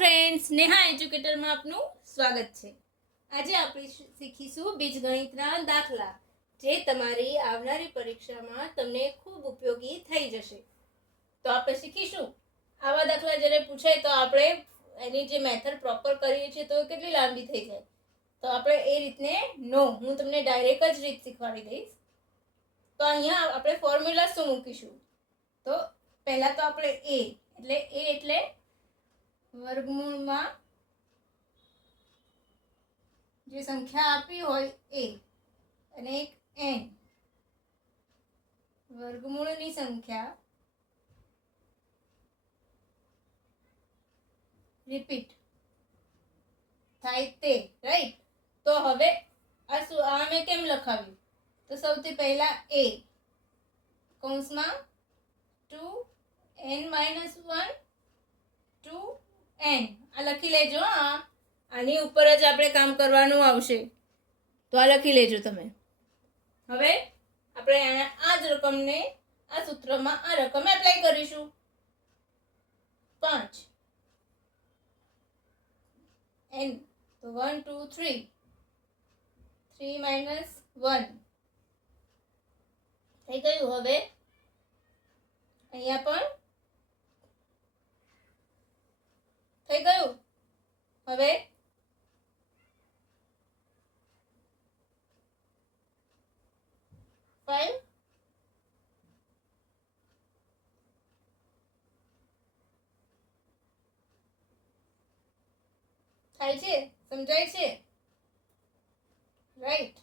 Friends, Neha એજ્યુકેટરમાં આપનું સ્વાગત છે। આજે આપણે શીખીશું બીજગણિતના દાખલા, જે તમારી આવનારી પરીક્ષામાં તમને ખૂબ ઉપયોગી થઈ જશે। તો આપણે શીખીશું આવા દાખલા જ્યારે પૂછાય તો આપણે એની જે મેથડ પ્રોપર કરીએ છીએ તો કેટલી લાંબી થઈ જાય, તો આપણે એ રીતને હું તમને ડાયરેક્ટ જ રીત શીખવાડી દઈશ। તો અહીંયા આપણે ફોર્મ્યુલા શું મૂકીશું, તો પહેલા તો આપણે એ એટલે વર્ગમૂળમાં જે સંખ્યા આપી હોય એ અને એક n, વર્ગમૂળની સંખ્યા રિપીટ થાય તે, રાઈટ। તો હવે આ મેં કેમ લખાવ્યું, તો સૌથી પહેલા a કૌંસમાં 2n - 1 2n આ લખી લેજો। આની ઉપર જ આપણે કામ કરવાનું આવશે, તો આ લખી લેજો તમે। હવે આપણે આ જ રકમને આ સૂત્રમાં આ રકમ એપ્લાય કરીશું। 5 n, તો 1 2 3 3 - 1 થઈ ગયું। હવે અહીંયા પણ થઈ ગયું। હવે થાય છે, સમજાય છે, રાઈટ?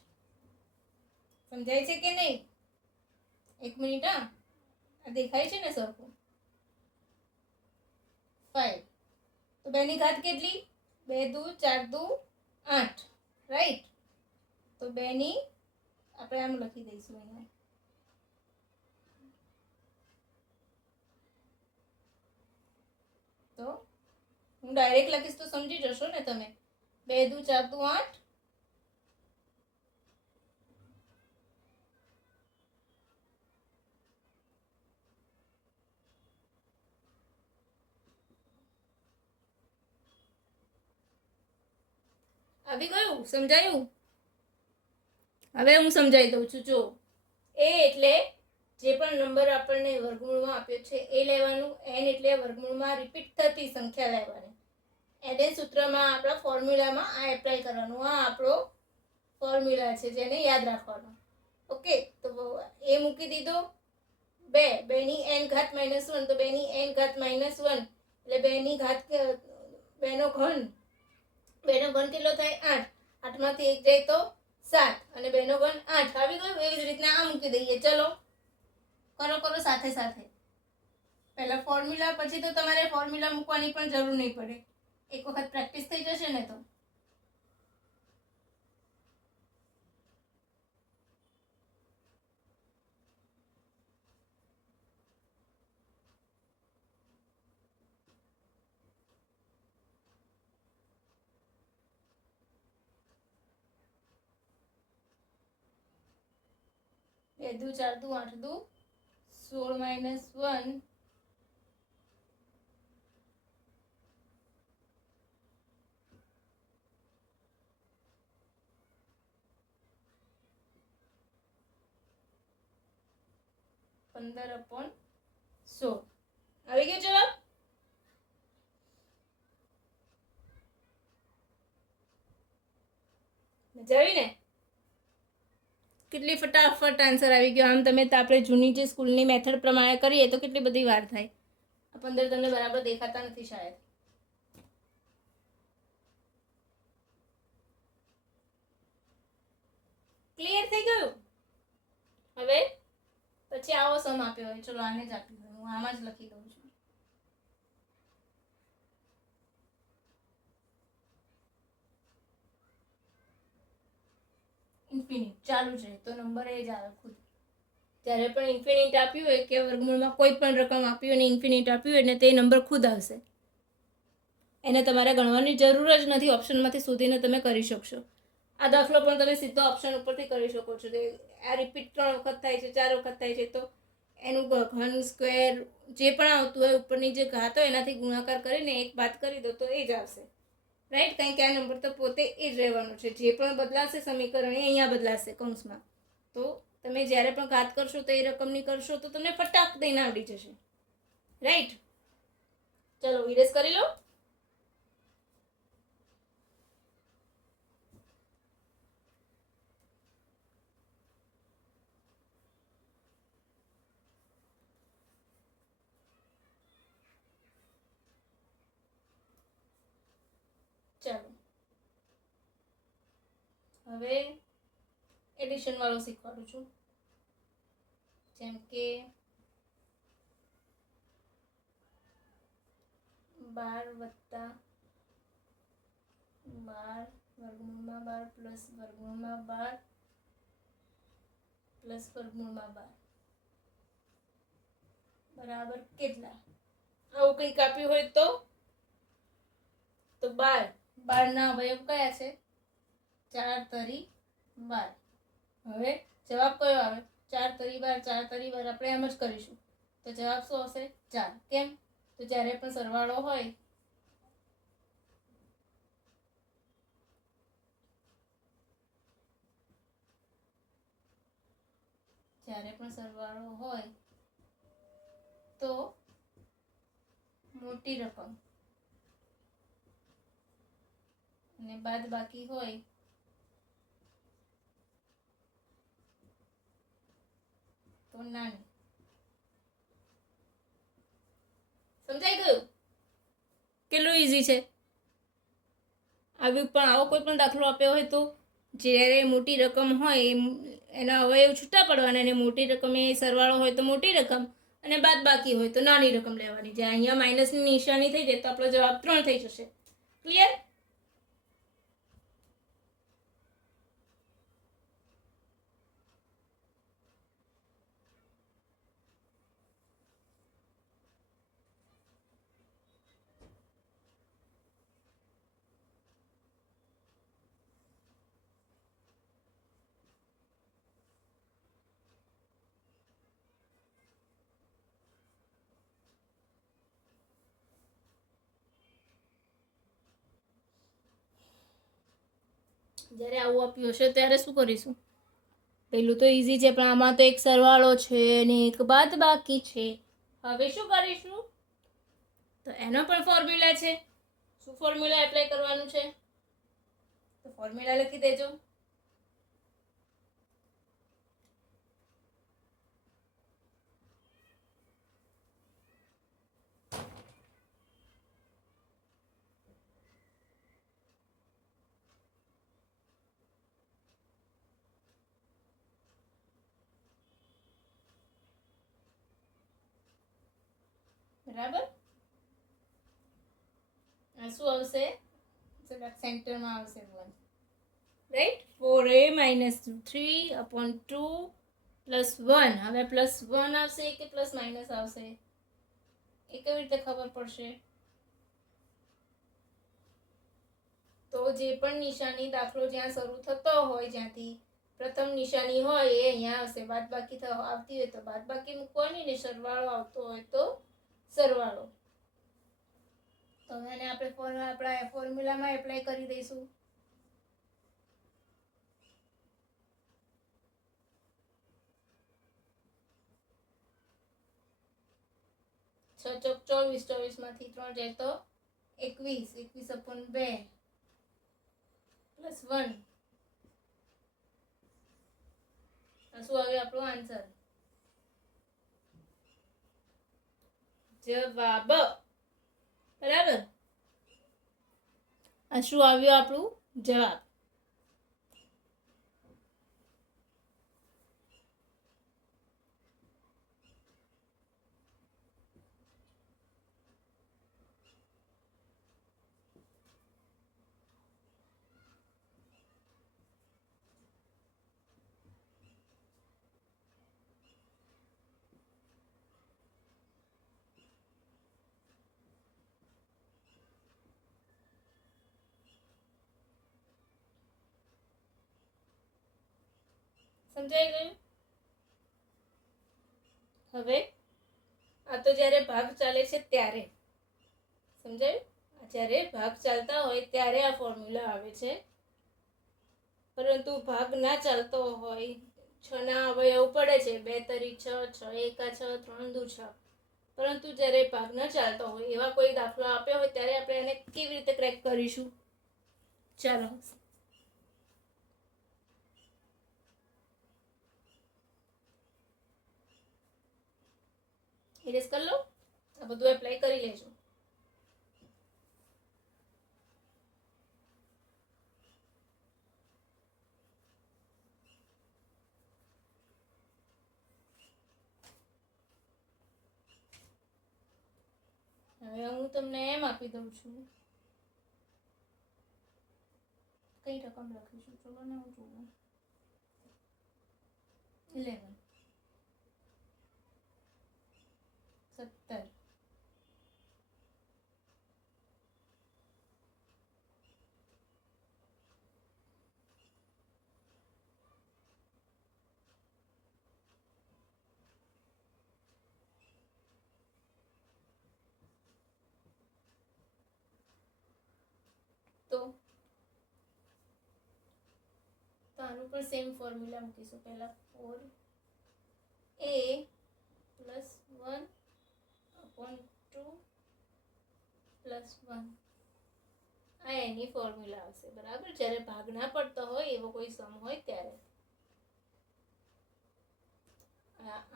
સમજાય છે કે નહીં? એક મિનિટ, આ દેખાય છે ને સરખું? 5, તો 2 ની ઘાત કેટલી? 2 દુ 4 દુ 8, રાઈટ? તો 2 ની આપણે આમ લખી દઈશું અહીંયા, તો હું ડાયરેક્ટ લખીશ તો સમજી જશો ને તમે। 2 દુ 4 દુ 8, આવી ગયું? સમજાયું? હવે હું સમજાવી દઉં છું। જો એ એટલે જે પણ નંબર આપણને વર્ગમૂળમાં આપ્યો છે એ લેવાનું, n એટલે વર્ગમૂળમાં રિપીટ થતી સંખ્યા લેવાની, એને સૂત્રમાં આપણા ફોર્મ્યુલામાં આ એપ્લાય કરવાનું। આ આપણો ફોર્મ્યુલા છે જેને યાદ રાખવાનો, ઓકે? તો એ મૂકી દીધો। 2 ની n ઘાત -1, તો 2 ની n ઘાત -1 એટલે 2 ની ઘાત 2 નો ઘન, 2 નો ઘન કેટલો થાય? 8, 8 માંથી 1 જાય તો 7 અને 2 નો ઘન 8 આવી ગયું। એવી જ રીતના આ મૂકી દઈએ। ચલો કરો સાથે સાથે। પહેલા ફોર્મ્યુલા, પછી તો તમારે ફોર્મ્યુલા મૂકવાની પણ જરૂર નહીં પડે, એક વખત પ્રેક્ટિસ થઈ જશે ને તો। બે દુ 4 દુ 8 દુ 16 - 1, (15/16) આવી ગયો જવાબ? મજા આવી ને? કેટલી ફટાફટ આન્સર આવી ગયો। આમ તમે આપણે જૂની જે સ્કૂલની મેથડ પ્રમાણે કરીએ તો કેટલી બધી વાર થાય। આ 15 તમને બરાબર દેખાતા નથી શાયદ। ક્લિયર થઈ ગયું? હવે પછી આવો સમ આપ્યો હોય, ચલો આને જ આપી દઉં, હું આમાં જ લખી દઉં છું। ઇન્ફિનિટ ચાલુ છે તો નંબર એ જ આવે ખુદ। જ્યારે પણ ઇન્ફિનિટ આપ્યું હોય કે વર્ગમૂળમાં કોઈ પણ રકમ આપી હોય અને ઇન્ફિનિટ આપ્યું હોય ને તે નંબર ખુદ આવશે, એને તમારે ગણવાની જરૂર જ નથી। ઓપ્શનમાંથી શોધીને તમે કરી શકશો। આ દાખલો પણ તમે સીધો ઓપ્શન ઉપરથી કરી શકો છો। આ રિપીટ 3 વખત થાય છે, 4 વખત થાય છે, તો એનું ઘન સ્ક્વેર જે પણ આવતું હોય ઉપરની જે ઘાત હોય એનાથી ગુણાકાર કરીને એક બાદ કરી દો તો એ જ આવશે, રાઈટ. કારણ કે આ નંબર તો પોતે એ જ રહેવાનો છે. જે પણ બદલાશે સમીકરણ એ અહીંયા બદલાશે કૌંસમાં. તો તમે જ્યારે પણ ઘાત કરશો તો એ રકમની કરશો તો તમને ફટાક દઈને આવડી જશે, રાઈટ. ચલો ઇરેઝ કરી લો. ચાલો હવે એડિશન વાળું શીખવાડું છું. જેમ કે 12 + 12 √12 પ્લસ √12 પ્લસ √12 બરાબર કેટલા? આવું કંઈક આપ્યું હોય તો 12 ના અવયવ કયા છે? 4 તરી 12. હવે જવાબ કયો આવે? 4 તરી 12. 4 તરી 12 આપણે એમ જ કરીશું તો જવાબ શું આવશે? 4. કેમ? તો જ્યારે પણ સરવાળો હોય તો મોટી રકમ અને બાદ બાકી હોય તો નાની. સમજાઈ ગયું? કેટલું ઈઝી છે. આવો કોઈ પણ દાખલો આપ્યો હોય તો જ્યારે મોટી રકમ હોય એના અવયવ છૂટા પડવાના અને મોટી રકમ એ સરવાળો હોય તો મોટી રકમ અને બાદ બાકી હોય તો નાની રકમ લેવાની. જે અહીંયા માઇનસની નિશાની થઈ જાય તો આપણો જવાબ 3 થઈ જશે. ક્લિયર? જ્યારે આવું આપ્યું હશે ત્યારે શું કરીશું? પહેલું તો ઈઝી છે, પણ આમાં તો એક સરવાળો છે અને એક બાદ બાકી છે. હવે શું કરીશું? તો એનો પણ ફોર્મ્યુલા છે. શું ફોર્મ્યુલા એપ્લાય કરવાનું છે? તો ફોર્મ્યુલા લખી દેજો. બરાબર? આ શું આવશે? સેન્ટરમાં આવશે 1, રાઈટ. 4a - 3/2 + 1. હવે +1 આવશે કે પ્લસ માઇનસ આવશે એ કેવી રીતે ખબર પડશે? તો જે પણ નિશાની દાખલો જ્યાં શરૂ થતો હોય, જ્યાંથી પ્રથમ નિશાની હોય એ અહીંયા આવશે. બાદ બાકી આવતી હોય તો બાદ બાકી મૂકવાની ને સરવાળો આવતો હોય તો સરવાળો. તો એને આપણે આપણા ફોર્મ્યુલામાં એપ્લાય કરી દઈશું. 6 ચોક 24, 24 માંથી 3 જાય તો 21, 21/2 + 1. આ શું આવ્યો આપણો આન્સર? જવાબ. બરાબર? આ શું આવ્યું આપણું જવાબ? સમજાઈ ગયું? હવે આ તો જ્યારે ભાગ ચાલે છે ત્યારે સમજાયું, જ્યારે ભાગ ચાલતા હોય ત્યારે આ ફોર્મ્યુલા આવે છે, પરંતુ ભાગ ના ચાલતો હોય, 6 ના અવયવ પડે છે, 2 તરી 6, 6 એકા 6, 3 દુ 6, પરંતુ જ્યારે ભાગ ન ચાલતો હોય એવા કોઈ દાખલો આપ્યો હોય ત્યારે આપણે એને કેવી રીતે ક્રેક કરીશું? ચાલો ઇરેઝ કરી લો, આ બધું એપ્લાય કરી લેજો. હવે હું તમને એમ આપી દઉં છું, કઈ રકમ લખીશું? ચલો ને હું જોઉં. 11, 17, તો આનું પણ સેમ ફોર્મ્યુલા મૂકીશું. પહેલા 4a + 1/2 + 1, આ એની ફોર્મ્યુલા આવશે. બરાબર, જ્યારે ભાગ ના પડતો હોય એવો કોઈ સમ હોય ત્યારે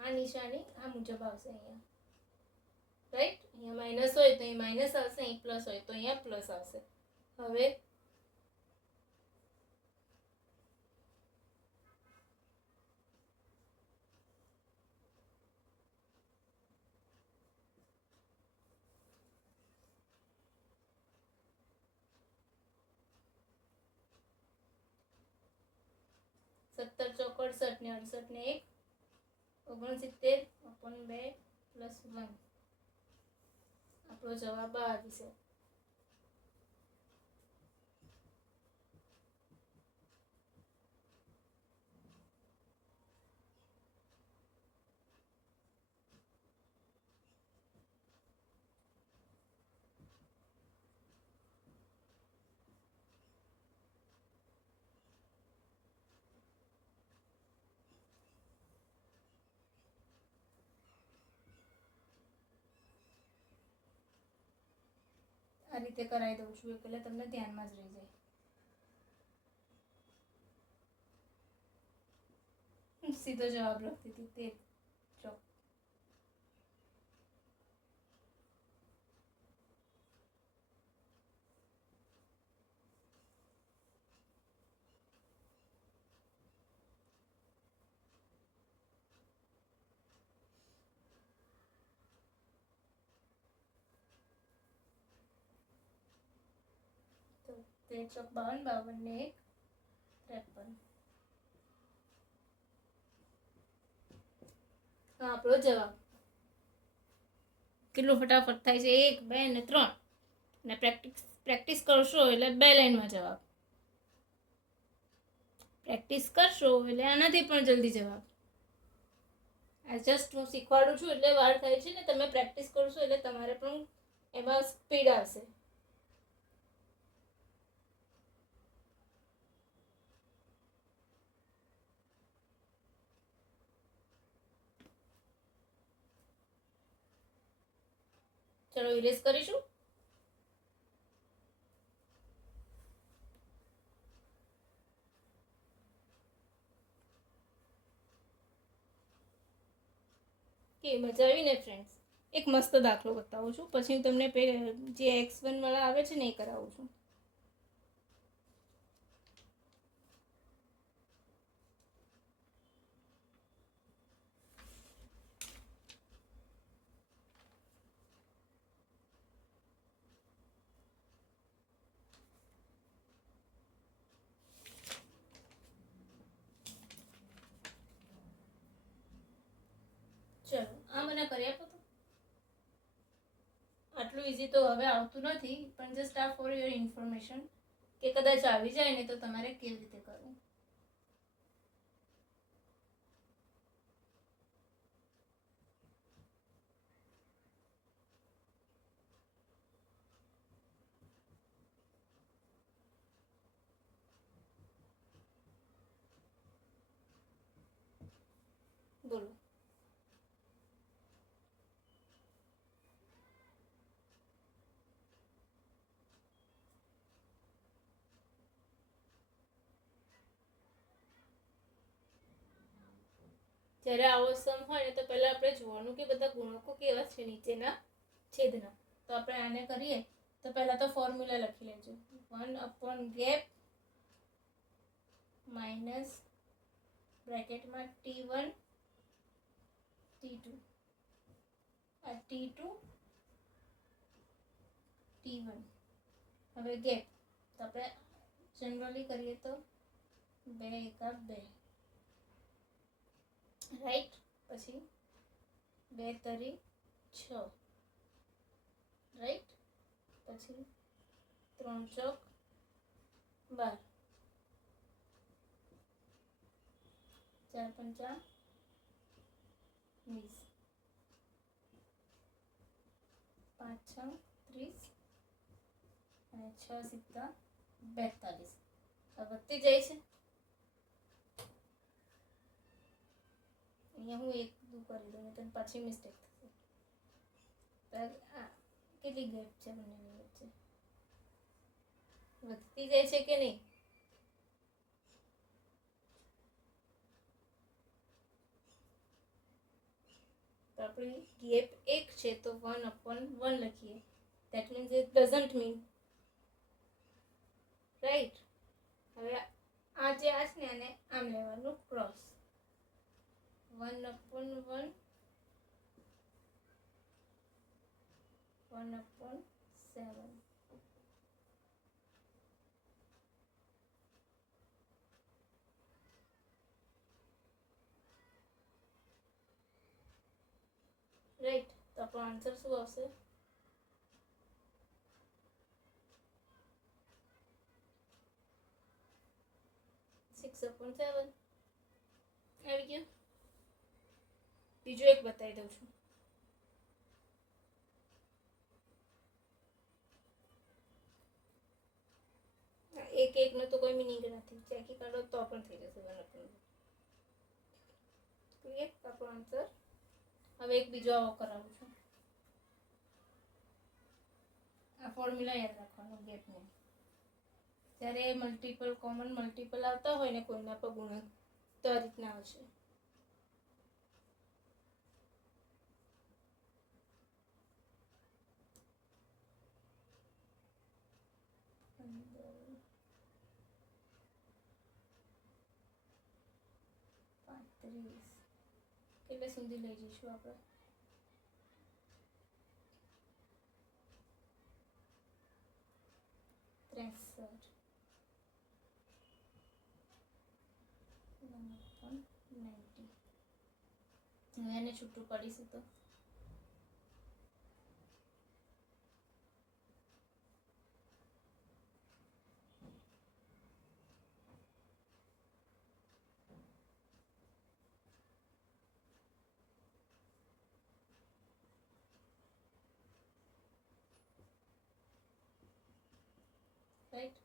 આ નિશાની આ મુજબ આવશે. અહીંયા રાઈટ, અહીંયા માઇનસ હોય તો અહીં માઇનસ આવશે, અહીં પ્લસ હોય તો અહીંયા પ્લસ આવશે. હવે સત્તર ચોક 68 ને 68 ને 1 69/2 + 1, આપણો જવાબ આ આવશે. આ રીતે કરાવી દઉં છું એટલે તમને ધ્યાનમાં જ રહી જાય. સીધો જવાબ લખતી હતી 13 ચોક. તો 13 ચોક 52, 52 ને 1 53. આપણો જવાબ કેટલું ફટાફટ થાય છે, 1 2 ને 3, અને પ્રેક્ટિસ કરશો એટલે 2 લાઈનમાં જવાબ. પ્રેક્ટિસ કરશો એટલે આનાથી પણ જલ્દી જવાબ. આ જસ્ટ હું શીખવાડું છું એટલે વાર થાય છે ને, તમે પ્રેક્ટિસ કરશો એટલે તમારે પણ એમાં સ્પીડ આવશે. ચલો ઇરેઝ કરીશું. કે મજા આવી ને ફ્રેન્ડ્સ? એક મસ્ત દાખલો બતાવું છું, પછી હું તમને જે x1 વાળા આવે છે ને એ કરાવું છું. ચલો આ મને કરી આપો તો. આટલું ઇઝી તો હવે આવતું નથી, પણ જસ્ટ આ ફોર યોર ઇન્ફોર્મેશન, કે કદાચ આવી જાય ને તો તમારે કેવી રીતે કરવું. બોલો. જ્યારે આવો સમ હોય ને તો પહેલા આપણે જોવાનું કે બધા ગુણકો કેવા છે નીચેના છેદના. તો આપણે આને કરીએ તો પહેલા તો ફોર્મ્યુલા લખી લેજો. 1 ગેપ માઇનસ બ્રેકેટમાં T1 T2 આ T2 T1. હવે ગેપ તો આપણે જનરલી કરીએ તો 2 એકા 2 રાઈટ. પછી 2 તરી 6 રાઈટ. પછી 3 ચોક 12 4 પંચા 20 5 6 30 અને 6 સિત્તા 42. આ વધતી જાય છે. અહીંયા હું એક દુ કરી દઉં તો પાછી મિસ્ટેક થશે. કેટલી ગેપ છે બંનેની વચ્ચે? વધતી જાય છે કે નહીં? તો આપણી ગેપ 1 છે તો 1/1 લખીએ. That means it doesn't mean right. હવે આ જે આ છે ને આને આમ લેવાનું ક્રોસ. 1/1 1/7 રાઈટ. તો આપણો આન્સર શું આવશે? 6/7 આવી ગયું. બીજું એક બતાવી દઉં છું. એક નો તો કોઈ મિનિંગ નથી. ચેકી કાઢો તો પણ થઈ જશે 1/1. ક્લિયર? આપણો આન્સર. હવે એક બીજો આવો કરાવું છું. આ ફોર્મ્યુલા યાદ રાખવાનો ગેપનો. જ્યારે મલ્ટિપલ કોમન મલ્ટિપલ આવતા હોય ને કોઈના પર ગુણક તો આ રીતના આવશે. કેટલે સુધી લઈ જઈશું આપણે? 63 1/90. હવે એને છૂટું પાડીશું તો રાઈટ.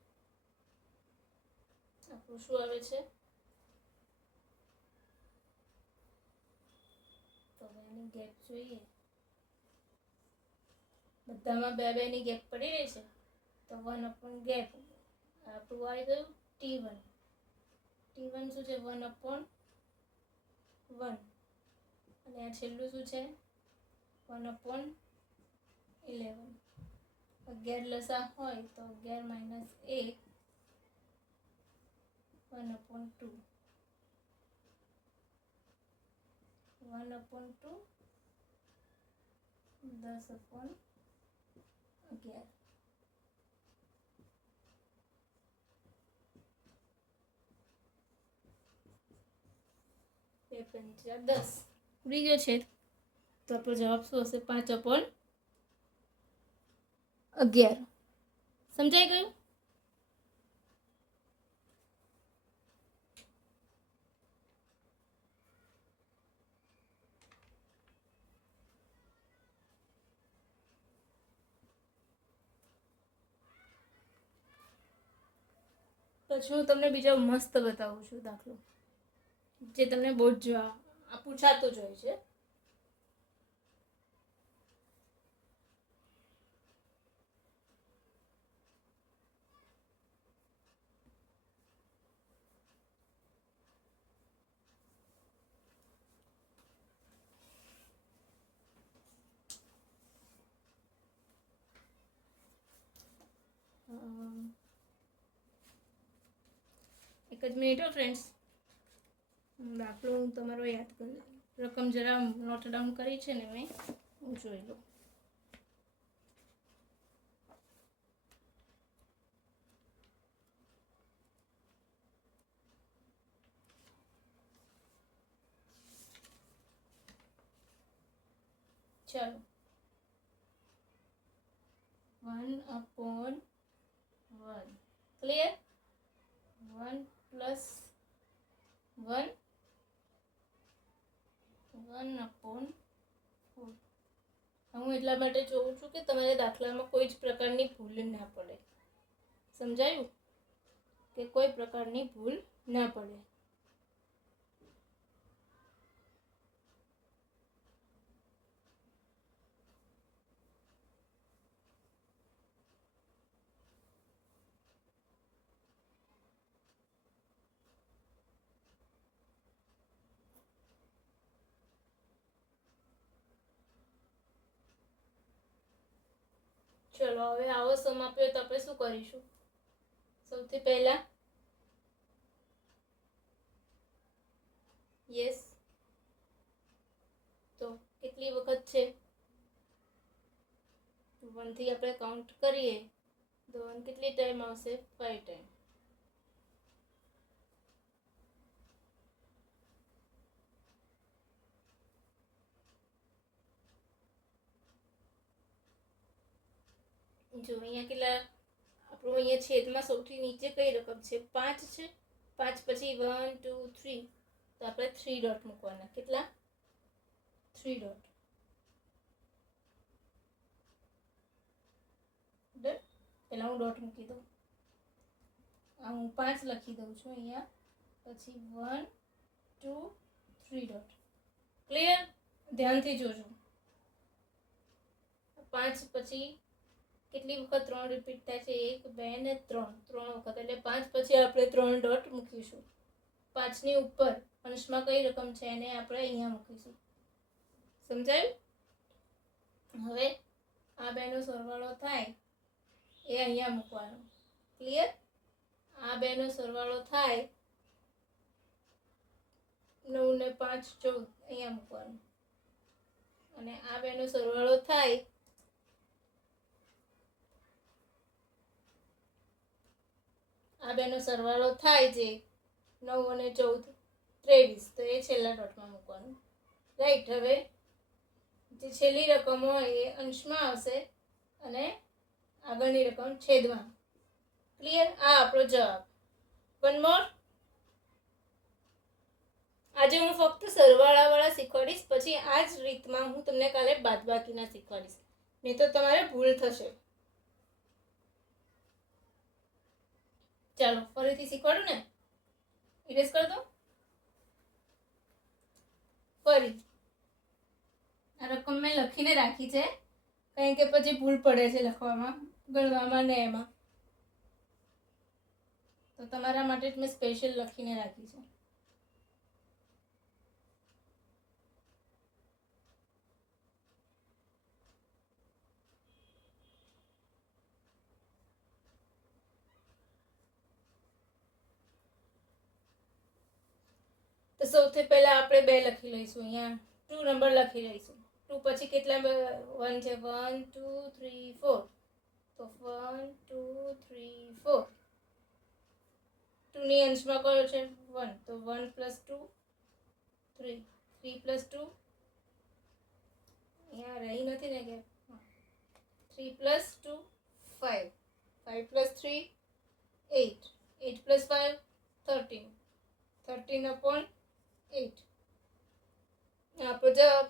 આપણું શું આવે છે? તો એની ગેપ જોઈએ. બધામાં 2 ની ગેપ પડી રહી છે તો 1/1 ગેપ. આપણું આવી ગયું T1. T1 શું છે? 1/1 અને આ છેલ્લું શું છે? 1/11. 11 લસા હોય તો 11 - 1 1/2. 1/2 10/11. 2 પંચા 10 ઉડી ગયો છે. તો આપણો જવાબ શું હશે? 5/11. સમજાઈ ગયું? પછી હું તમને બીજો મસ્ત બતાવું છું દાખલો જે તમને બહુ જ આ પૂછાતું જ હોય છે. એક જ મિનિટ હો ફ્રેન્ડ્સ, દાખલો હું તમારો યાદ કરું, રકમ જરા નોટ ડાઉન કરી છે ને મેં, હું જોઈ લઉં. ચાલો, 1/1 ક્લિયર. 1 + 1 1/4. હું એટલા માટે જોઉં છું કે તમારે દાખલામાં કોઈ જ પ્રકારની ભૂલ ના પડે. સમજાયું? કે કોઈ પ્રકારની ભૂલ ના પડે. ચલો, હવે આવો સમ આપ્યો તો આપણે શું કરીશું? સૌથી પહેલા યસ, તો કેટલી વખત છે? 1 થી આપણે કાઉન્ટ કરીએ તો કેટલી ટાઈમ આવશે? 5 ટાઈમ. જો અહીંયા કેટલા, આપણું અહીંયા છેદમાં સૌથી નીચે કઈ રકમ છે? 5 છે. 5 પછી 1 2 3, તો આપણે 3 ડોટ મૂકવાના. કેટલા? 3 ડોટ. ડન. પહેલા હું ડોટ મૂકી દઉં. આ હું 5 લખી દઉં છું અહીંયા, પછી 1 2 3 ડોટ. ક્લિયર? ધ્યાનથી જોજો. 5 પછી કેટલી વખત 3 રિપીટ થાય છે? 1 2 ને 3 વખત, એટલે 5 પછી આપણે 3 ડોટ મૂકીશું. 5 ની ઉપર અંશમાં કઈ રકમ છે એને આપણે અહીંયા મૂકીશું. સમજાયું? હવે આ બેનો સરવાળો થાય એ અહીંયા મૂકવાનો. ક્લિયર? આ બેનો સરવાળો થાય 9 ને 5 14, અહીંયા મૂકવાનું. અને આ બેનો સરવાળો થાય જે 9 અને 14 23, તો એ છેલ્લા ડોટમાં મૂકવાનું. રાઈટ. હવે જે છેલ્લી રકમ હોય એ અંશમાં આવશે અને આગળની રકમ છેદમાં. ક્લિયર? આ આપણો જવાબ. One more. આજે હું ફક્ત સરવાળાવાળા શીખવાડીશ, પછી આ જ રીતમાં હું તમને કાલે બાદબાકીના શીખવાડીશ, નહીં તો તમારે ભૂલ થશે. ચાલો, ફરીથી શીખવાડું ને? ઇરેઝ કરી દો. ફરી આ રકમ મેં લખીને રાખી છે, કારણ કે પછી ભૂલ પડે છે લખવામાં, ગણવામાં ને એમાં, તો તમારા માટે જ મેં સ્પેશિયલ લખીને રાખી છે. તો સૌથી પહેલા આપણે 2 લખી લઈશું. અહીંયા 2 નંબર લખી લઈશું. 2 પછી કેટલા 1 છે? 1 2 3 4, તો 1 2 3 4. 2 ની અંશમાં કયો છે? 1, તો 1 + 2 3, 3 + 2, અહીંયા રહી નથી ને કે 3 + 2 5, 5 + 3 8, 8 + 5 13, 13/8. આપણો જવાબ.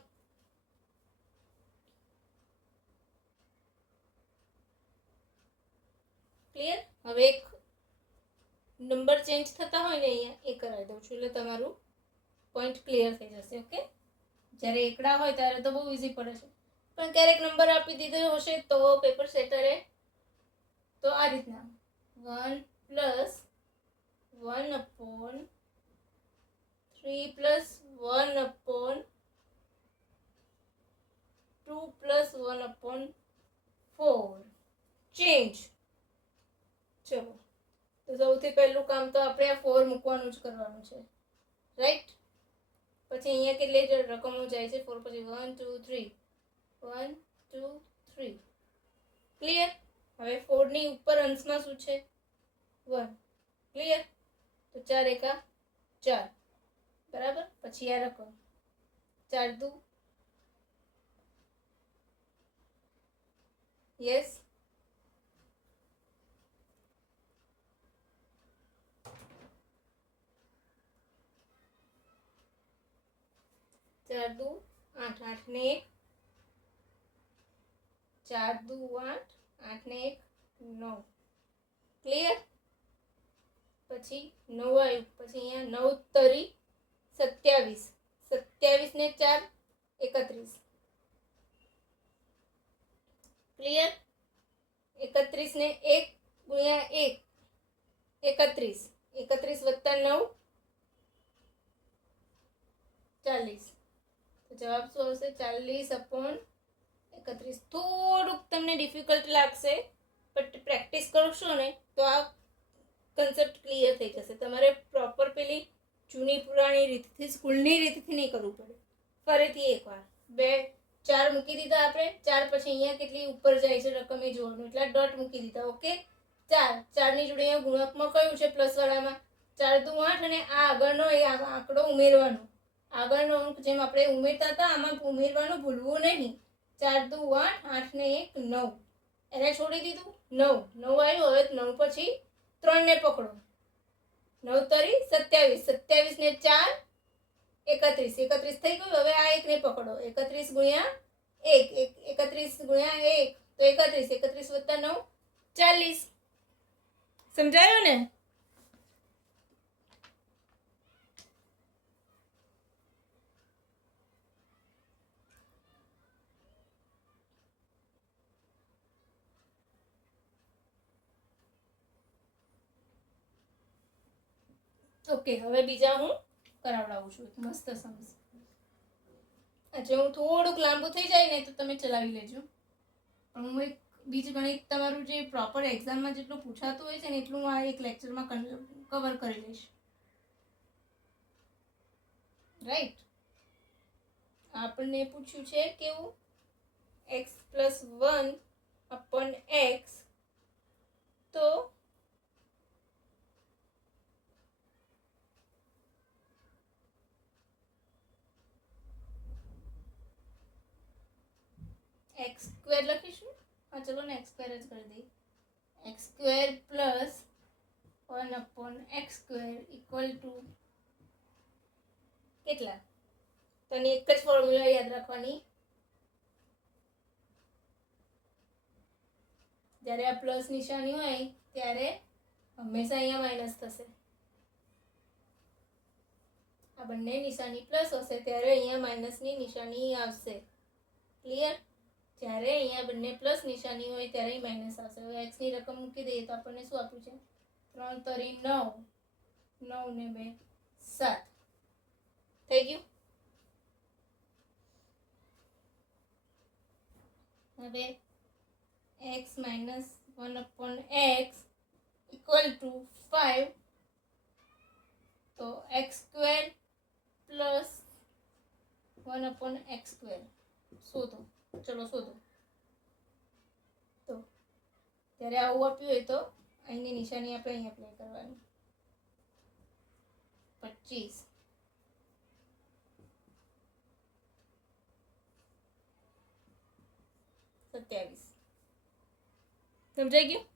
ક્લિયર? હવે એક નંબર ચેન્જ થતા હોય ને અહીંયા એ કરાવી દઉં છું, એટલે તમારું પોઈન્ટ ક્લિયર થઈ જશે. ઓકે, જ્યારે એકડા હોય ત્યારે તો બહુ ઇઝી પડે છે, પણ ક્યારેક નંબર આપી દીધો હશે તો પેપર સેટરે તો આ રીતના 1 + 1/3 + 1/2 + 1/4 ચેન્જ. ચલો, તો સૌથી પહેલું કામ તો આપણે આ 4 મૂકવાનું જ કરવાનું છે, રાઈટ. પછી અહીંયા કેટલી રકમો જાય છે? 4 પછી 1 2 3 1 2 3 ક્લિયર. હવે 4 ની ઉપર અંશમાં શું છે? 1 ક્લિયર. તો 4 એકા 4 બરાબર. પછી આ રકમ 4 દુ યસ 4 દુ 8 8 ને 1 4 દુ 8 8 ને 1 9 ક્લિયર. પછી 9 આવ્યું. પછી અહીંયા 9 તરી 27 27 ને 4 31 ક્લિયર. 31 ને 1 ગુણ્યા 1 31 31 વત્તા 9 40. તો જવાબ શું આવશે? 40/31. થોડુંક તમને ડિફિકલ્ટ લાગશે, બટ પ્રેક્ટિસ કરશો ને તો આ કન્સેપ્ટ ક્લિયર થઈ જશે. તમારે પ્રોપર પેલી જૂની પુરાણી રીતથી, સ્કૂલની રીતથી નહીં કરવું પડે. ફરીથી એકવાર 2 4 મૂકી દીધા આપણે. 4 પછી અહીંયા કેટલી ઉપર જાય છે રકમ એ જોવાનું, એટલે ડોટ મૂકી દીધા. ઓકે, 4 4 ની જોડે અહીંયા ગુણકમાં કયું છે? પ્લસ વાળામાં 4 દુ 8 અને આ આગળનો એ આંકડો ઉમેરવાનો. આગળનો અંક જેમ આપણે ઉમેરતા હતા આમાં ઉમેરવાનું ભૂલવું નહીં. 4 દુ 8 8 ને 1 9 એને છોડી દીધું. 9 9 આવ્યું. હવે 9 પછી 3 ને પકડો. 9 તરી 27 27 ને 4 31 31 થઈ ગયું. હવે આ 1 ને પકડો. 31 ગુણ્યા 1 31 ગુણ્યા 1 તો 31 31 વત્તા 9 40. સમજાયું ને? ઓકે, હવે બીજા હું કરાવડાવું છું. એક મસ્ત સમજ. આજે હું થોડુંક લાંબુ થઈ જાય ને તો તમે ચલાવી લેજો, પણ હું એક બીજું ગણિત તમારું જે પ્રોપર એક્ઝામમાં જેટલું પૂછાતું હોય છે ને એટલું હું આ એક લેક્ચરમાં કવર કરી લઈશ. રાઈટ. આપણને પૂછ્યું છે કેવું? x + 1/x. તો x² લખીશું. હા, ચલો ને x² જ કરી દઈએ. x² + 1/x² = કેટલા? તો એની એક જ ફોર્મ્યુલા યાદ રાખવાની. જ્યારે આ પ્લસ નિશાની હોય ત્યારે હંમેશા અહીંયા માઇનસ થશે. આ બંને નિશાની પ્લસ હશે ત્યારે અહીંયા માઇનસની નિશાની આવશે. ક્લિયર. જ્યારે અહીંયા બંને પ્લસ નિશાની હોય ત્યારે માઇનસ આવશે. હવે x ની રકમ મૂકી દઈએ તો આપણને શું આપ્યું છે? 3 તરી 9 9 ને 2 7 થઈ ગયું. હવે x - 1/x = 5. તો x² + 1/x². શોધો. ચલો શોધો. તો ત્યારે આવું આપ્યું હોય તો અહીંની નિશાની આપણે અહીં એપ્લાય કરવાની. 25 27. સમજાઈ ગયું?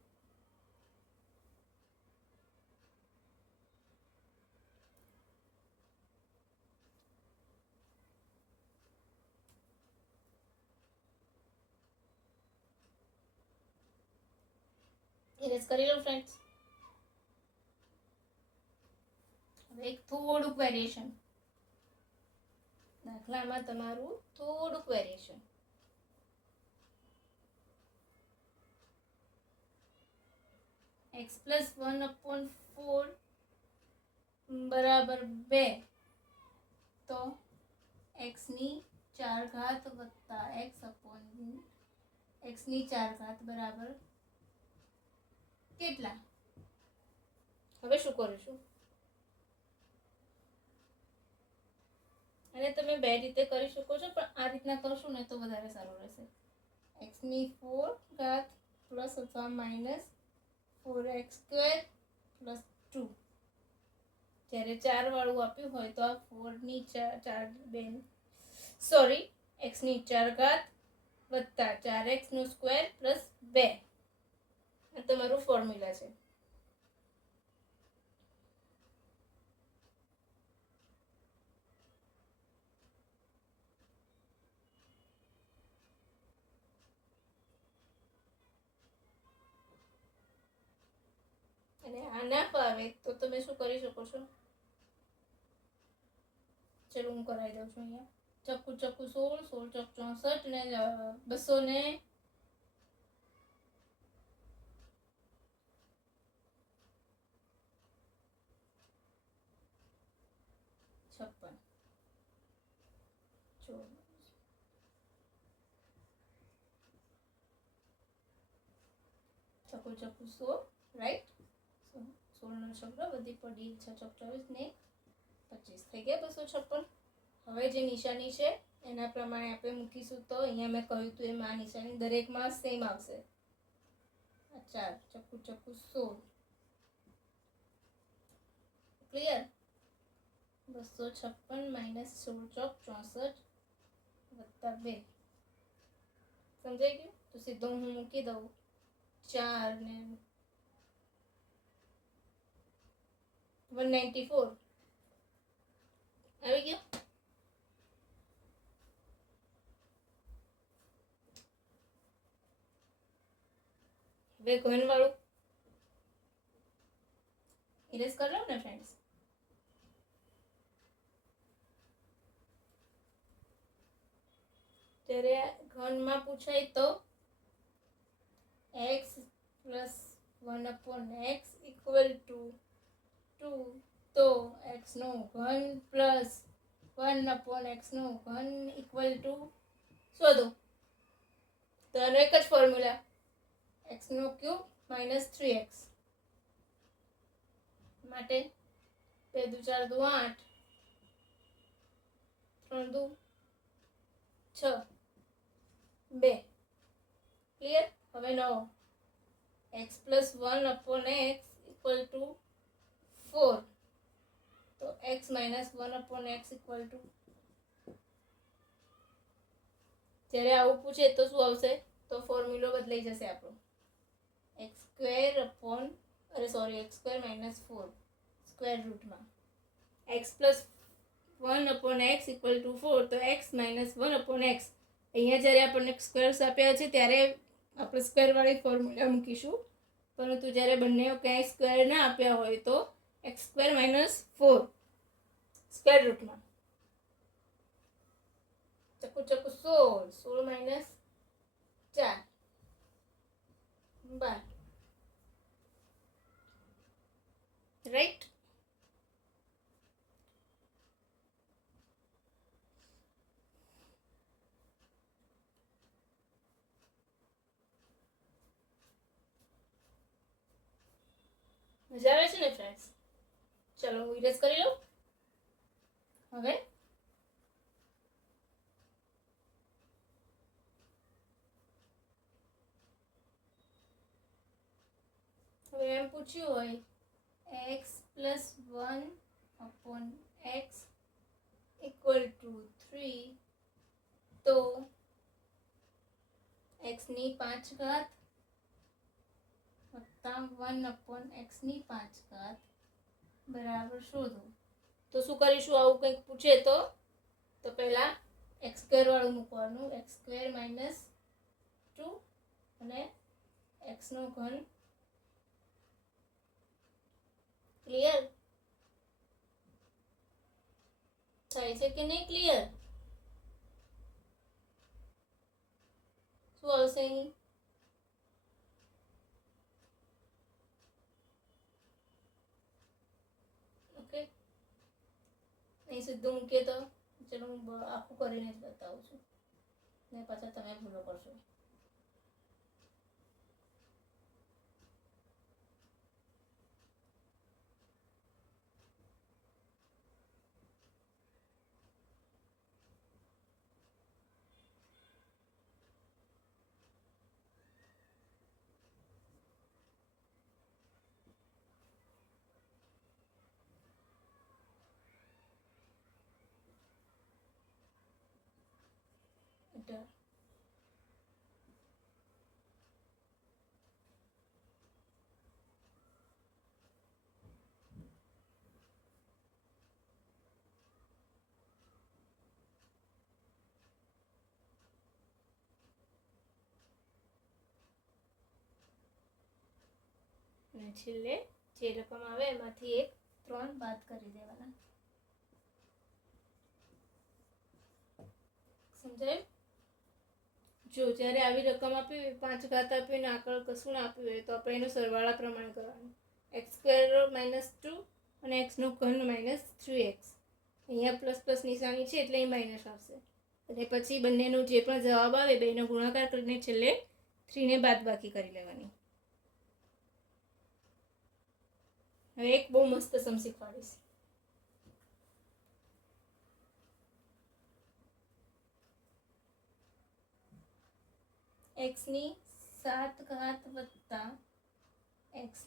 ઇરેઝ કરી લો ફ્રેન્ડ્સ. હવે એક થોડુંક વેરિએશન. દાખલામાં તમારું થોડુંક વેરિએશન. x પ્લસ 1/4 બરાબર 2, તો x ની 4 ઘાત વત્તા x ની 4 ઘાત બરાબર કેટલા? હવે શું કરીશું? અને તમે બે રીતે કરી શકો છો, પણ આ રીતના કરશો ને તો વધારે સારું રહેશે. x ની 4 ઘાત પ્લસ અથવા માઇનસ 4x² પ્લસ 2. જ્યારે 4 વાળું આપ્યું હોય તો આ 4 ની 4 x ની 4 ઘાત વત્તા 4x² પ્લસ 2. આ તમારું ફોર્મ્યુલા છે. અને આ ના ફાવે તો તમે શું કરી શકો છો? ચલો હું કરાવી દઉં છું. અહીંયા ચક્કુ 16, 16 ચોક 64 ને 200 ને 56. ચક્કુ 100, રાઈટ? 16 નો છગડો બધી પડી 6 ચોક 24 ને 25 થઈ ગયા 256. હવે જે નિશાની છે એના પ્રમાણે આપણે મૂકીશું. તો અહીંયા મેં કહ્યું હતું એમ આ નિશાની દરેકમાં સેમ આવશે. 4 ચક્કુ 16. ક્લિયર? 256 માઇનસ 16 ચોક 64 વત્તા 2. સમજાઈ ગયું? તો સીધો હું મૂકી દઉં 4 ને 194 આવી ગયો. હવે ઘન વાળું ઇરેઝ કરી લો ને ફ્રેન્ડ્સ. ત્યારે ઘનમાં પૂછાય તો x plus 1/x equal two 2, તો x નો ઘન પ્લસ 1/x નો ઘન ઇક્વલ ટુ શોધો. તો આનો એક જ ફોર્મ્યુલા, x નો ક્યુબ માઇનસ 3x. માટે 2 દુ 4 દુ 8, 3 દુ 6, 2. ક્લિયર? હવે નવો x plus 1/x equal to 4, તો x minus 1/x equal two. જ્યારે આવું પૂછે તો શું આવશે? તો ફોર્મ્યુલો બદલાઈ જશે આપણો. x² માઇનસ 4 સ્ક્વેર રૂટમાં x plus 1/x equal to 4, તો x માઇનસ 1/x. અહીંયા જ્યારે આપણને સ્ક્વેર્સ આપ્યા છે ત્યારે આપણે સ્ક્વેરવાળી ફોર્મ્યુલા મૂકીશું, પરંતુ જ્યારે બંને ક્યાંય સ્ક્વેર ના આપ્યા હોય તો x² માઇનસ 4 સ્ક્વેર રૂટમાં. ચક્કુ 16 માઇનસ 4 12, રાઈટ? મજા આવે છે ને ફ્રેન્ડ્સ? ચલો હું ઇરેઝ કરી લઉં. હવે એમ પૂછ્યું હોય x plus 1/x equal two 3, તો x ની 5 ઘાત વત્તા 1/x ની 5 ઘાત બરાબર શોધો. તો શું કરીશું? આવું કંઈક પૂછે તો પહેલા x² વાળું મૂકવાનું, x² માઇનસ 2 અને x નો ઘન. ક્લિયર થાય છે કે નહીં? ક્લિયર? શું આવશે અહીં? ઓકે, અહીં સીધું મૂકીએ તો ચલો હું આખું કરીને જ બતાવું છું ને પાછા તમે ભૂલો કરશો. Enter. અને છેલ્લે જે રકમ આવે એમાંથી એક 3 બાદ કરી દેવાના. સમજાયું? જો જ્યારે આવી રકમ આપી હોય, 5 ઘાત આપી હોય ને આગળ કશું ના આપ્યું હોય તો આપણે એનું સરવાળા પ્રમાણે કરવાનું. x² - 2 અને x નો ઘન -3x. અહીંયા પ્લસ પ્લસ નિશાની છે એટલે અહીં માઇનસ આવશે અને પછી બંનેનો જે પણ જવાબ આવે બેનો ગુણાકાર કરીને છેલ્લે 3 ને બાદબાકી કરી લેવાની. હવે એક બહુ મસ્ત સમ શીખવાડીશ. x ની 7 ઘાત વત્તા x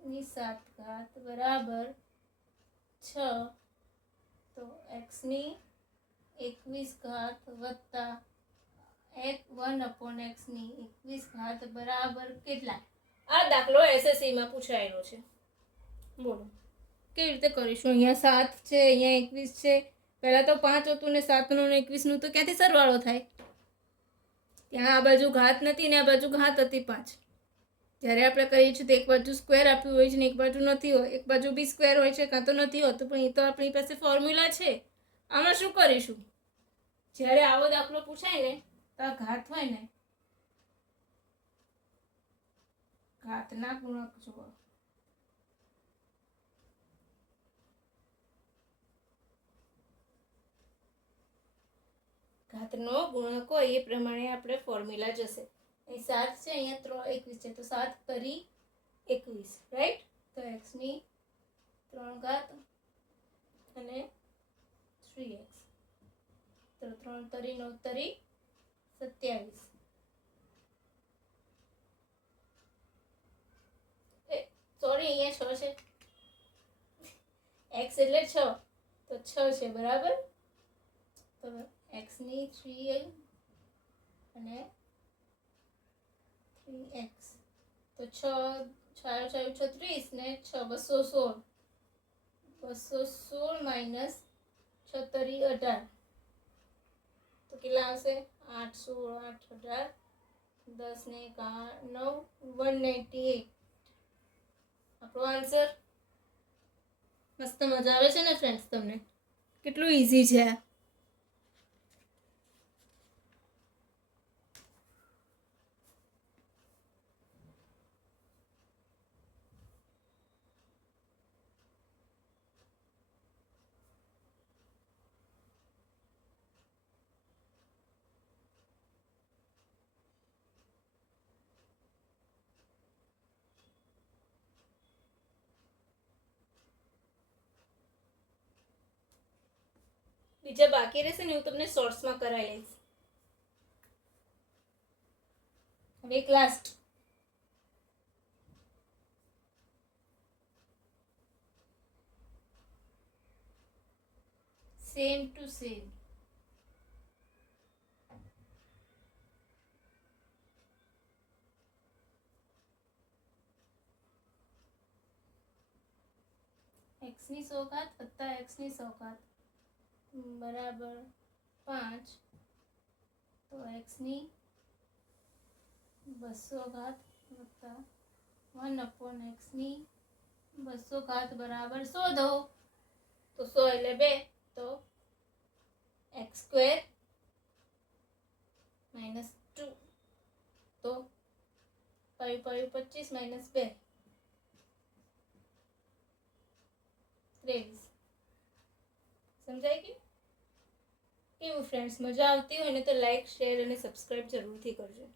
ની 7 ઘાત બરાબર 6, તો x ની 21 ઘાત વત્તા 1/x ની 21 ઘાત બરાબર કેટલા? આ દાખલો SSC માં પૂછાયેલો છે. બોલો કેવી રીતે કરીશું? અહીંયા 7 છે, અહીંયા 21 છે. પહેલા તો 5 હતું ને 7 નું ને 21 નું તો ક્યાંથી સરવાળો થાય? ત્યાં આ બાજુ ઘાત નથી ને આ બાજુ ઘાત હતી 5. જ્યારે આપણે કહીએ છીએ તો એક બાજુ સ્ક્વેર આપ્યું હોય છે ને એક બાજુ નથી હોય, એક બાજુ બી સ્ક્વેર હોય છે કાં તો નથી હોતું, પણ એ તો આપણી પાસે ફોર્મ્યુલા છે. આમાં શું કરીશું? જ્યારે આવો દાખલો પૂછાય ને તો આ ઘાત હોય ને ઘાતના ગુણક જુઓ. ઘાતનો ગુણક હોય એ પ્રમાણે આપણે ફોર્મ્યુલા જશે. અહીં 7 છે, અહીંયા 21 છે, તો 7 તરી 21, રાઈટ? તો x ની 3 ઘાત અને 3x, તો 3 તરી 9 તરી 27. સોરી, અહીંયા 6 છે. x એટલે 6, તો 6 છે બરાબર. તો x ની 3 અને 3x, તો 6 36 ને 6 216, 216 માઇનસ 6 તરી 18, તો કેટલા આવશે? 8 16 8 18, 10 ને 9 198. આપણો આન્સર. મસ્ત મજા આવે છે ને ફ્રેન્ડ્સ? તમને કેટલું ઈઝી છે આ? બીજા બાકી રહેશે ને હું તમને શોર્ટ્સમાં કરાવી લઈશ. હવે એક last. Same to same. x ની 100 ઘાત વત્તા x ની 100 ઘાત બરાબર 5, તો x ની 200 ઘાત વત્તા 1/x ની 200 ઘાત બરાબર શોધો. તો 100 એટલે 2, તો x² - 2 તો 5 5 25 માઇનસ 2 23. સમજાય કે કેવું ફ્રેન્ડ્સ? મજા આવતી હોય ને તો લાઈક શેર અને સબસ્ક્રાઈબ જરૂરથી કરજો.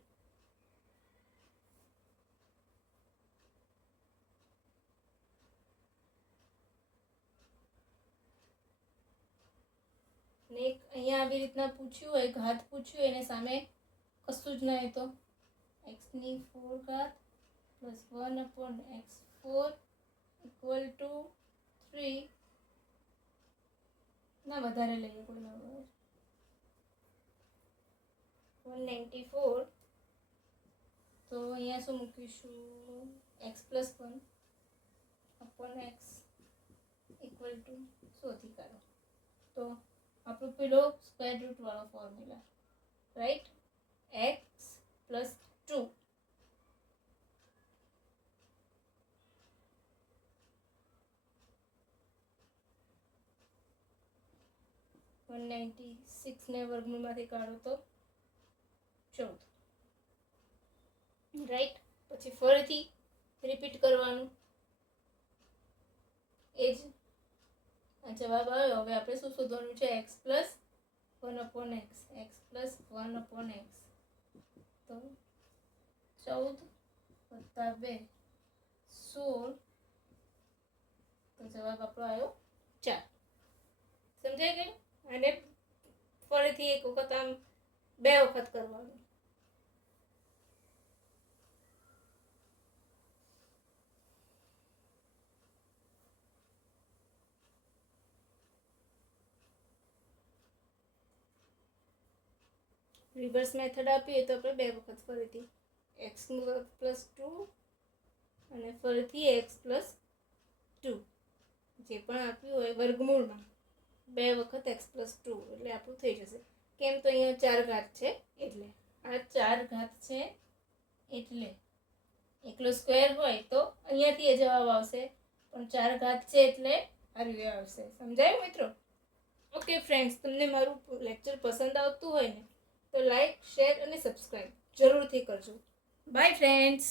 ને અહીંયા આવી રીતના પૂછ્યું હોય, ઘાત પૂછ્યું હોય, એને સામે કશું જ ના હોય તો x ની 4 ઘાત પ્લસ 1/x4 ઇક્વલ ટુ 3. ના વધારે લઈએ કોઈ નંબર 194. તો અહીંયા શું મૂકીશું? x plus 1/x equal two શોધી કાઢો. તો આપણો પેલો સ્ક્વેર રૂટ વાળો ફોર્મ્યુલા, રાઈટ? x પ્લસ 2 196 ને વર્ગમૂળમાંથી કાઢો તો 14, રાઈટ? પછી ફરીથી રિપીટ કરવાનું. એ જ આ જવાબ આવ્યો. હવે આપણે શું શોધવાનું છે? x plus 1/x. x plus 1/x તો 14 વત્તા 2 16. તો જવાબ આપણો આવ્યો 4. સમજાઈ ગયું? અને ફરીથી એક વખત આમ 2 વખત કરવાનું. રિવર્સ મેથડ આપીએ તો આપણે 2 વખત ફરીથી x પ્લસ 2 અને ફરીથી x પ્લસ 2 જે પણ આપ્યું હોય વર્ગમૂળમાં 2 વખત x પ્લસ 2 એટલે આપણું થઈ જશે. કેમ? તો અહીંયા 4 ઘાત છે એટલે. આ 4 ઘાત છે એટલે એકલો સ્ક્વેર હોય તો અહીંયાથી એ જવાબ આવશે, પણ 4 ઘાત છે એટલે આ રીતે આવશે. સમજાયું મિત્રો? ઓકે ફ્રેન્ડ્સ, તમને મારું લેક્ચર પસંદ આવતું હોય ને તો લાઈક શેર અને સબસ્ક્રાઈબ જરૂરથી કરજો. By friends.